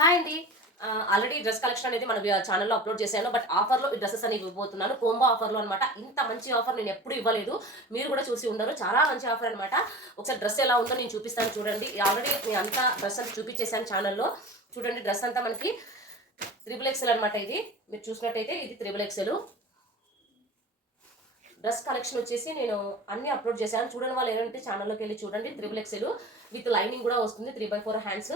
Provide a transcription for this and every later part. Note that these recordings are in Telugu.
హాయ్ అండి. ఆల్రెడీ డ్రెస్ కలెక్షన్ అనేది మన ఛానల్లో అప్లోడ్ చేశాను. బట్ ఆఫర్‌లో ఈ డ్రెసెస్ అనేవి ఇవ్వబోతున్నాను. కోంబో ఆఫర్‌లో అనమాట. ఇంత మంచి ఆఫర్ నేను ఎప్పుడు ఇవ్వలేదు. మీరు కూడా చూసి ఉండరు. చాలా మంచి ఆఫర్ అనమాట. ఒకసారి డ్రెస్ ఎలా ఉందో నేను చూపిస్తాను చూడండి. ఆల్రెడీ నేను అంతా డ్రెస్ అంతా చూపించేసాను ఛానల్లో. చూడండి డ్రెస్ అంతా మనకి త్రిబుల్ ఎక్సెల్ అనమాట ఇది. మీరు చూసినట్టయితే ఇది త్రిబుల్ ఎక్సెల్. డ్రెస్ కలెక్షన్ వచ్చేసి నేను అన్ని అప్లోడ్ చేశాను. చూడని వాళ్ళు ఏంటంటే ఛానల్లోకి వెళ్ళి చూడండి. త్రిబుల్ ఎక్సెల్ విత్ లైనింగ్ కూడా వస్తుంది. 3/4 హ్యాండ్స్,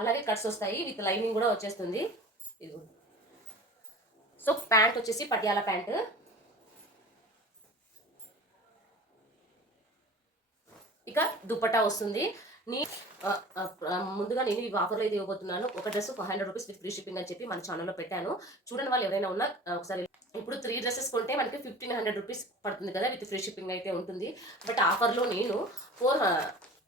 అలాగే కట్స్ వస్తాయి. విత్ లైనింగ్ కూడా వచ్చేస్తుంది. ఇది సో ప్యాంట్ వచ్చేసి పటియాలా ప్యాంట్, ఇక దుపట్టా వస్తుంది. ముందుగా నేను ఈ ఆఫర్లో అయితే ఇవ్వబోతున్నాను. ఒక dress 500 rupees with free shipping అని చెప్పి మన ఛానల్లో పెట్టాను. చూడండి వాళ్ళు ఎవరైనా ఉన్నా ఒకసారి. ఇప్పుడు 3 డ్రెస్సెస్ కొంటే మనకి 1500 రూపీస్ పడుతుంది కదా, విత్ ఫ్రీ షిప్పింగ్ అయితే ఉంటుంది. బట్ ఆఫర్లో నేను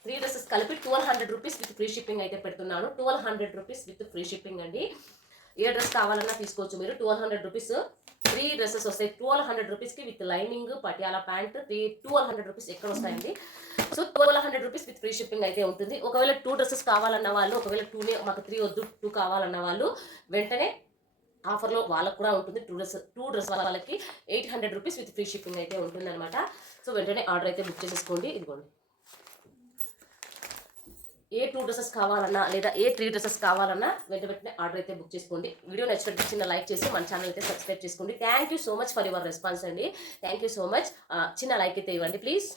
3 డ్రెస్సెస్ కలిపి 1200 రూపీస్ విత్ ఫ్రీ షిప్పింగ్ అయితే పెడుతున్నాను. 1200 రూపీస్ విత్ ఫ్రీ షిప్పింగ్ అండి. ఏ డ్రెస్ కావాలన్నా తీసుకోవచ్చు మీరు. 1200 రూపీస్ 3 డ్రెస్సెస్ వస్తాయి. 1200 రూపీస్కి with lining Patiala pant 1200 rupees ఎక్కడ వస్తాయండి. So 1200 rupees with free shipping అయితే ఉంటుంది. ఒకవేళ 2 డ్రెస్సెస్ కావాలన్న వాళ్ళు, ఒకవేళ 2 మాకు 3 వద్దు 2 కావాలన్న వాళ్ళు వెంటనే ఆఫర్లో వాళ్ళకు కూడా ఉంటుంది. 2 డ్రెస్ వాళ్ళకి 800 రూపీస్ విత్ ఫ్రీ షిప్పింగ్ అయితే ఉంటుంది అనమాట. సో వెంటనే ఆర్డర్ అయితే బుక్ చేసేసుకోండి. ఇదిగోండి, ఏ 2 డ్రెస్సెస్ కావాలన్నా లేదా ఏ 3 డ్రెస్సెస్ కావాలన్నా వెంటనే ఆర్డర్ అయితే బుక్ చేసుకోండి. వీడియో నచ్చినట్టు చిన్న లైక్ చేసి మన ఛానల్ అయితే సబ్స్క్రైబ్ చేసుకోండి. Thank you so much for your response అండి. Thank you so much. చిన్న లైక్ అయితే ఇవ్వండి ప్లీజ్.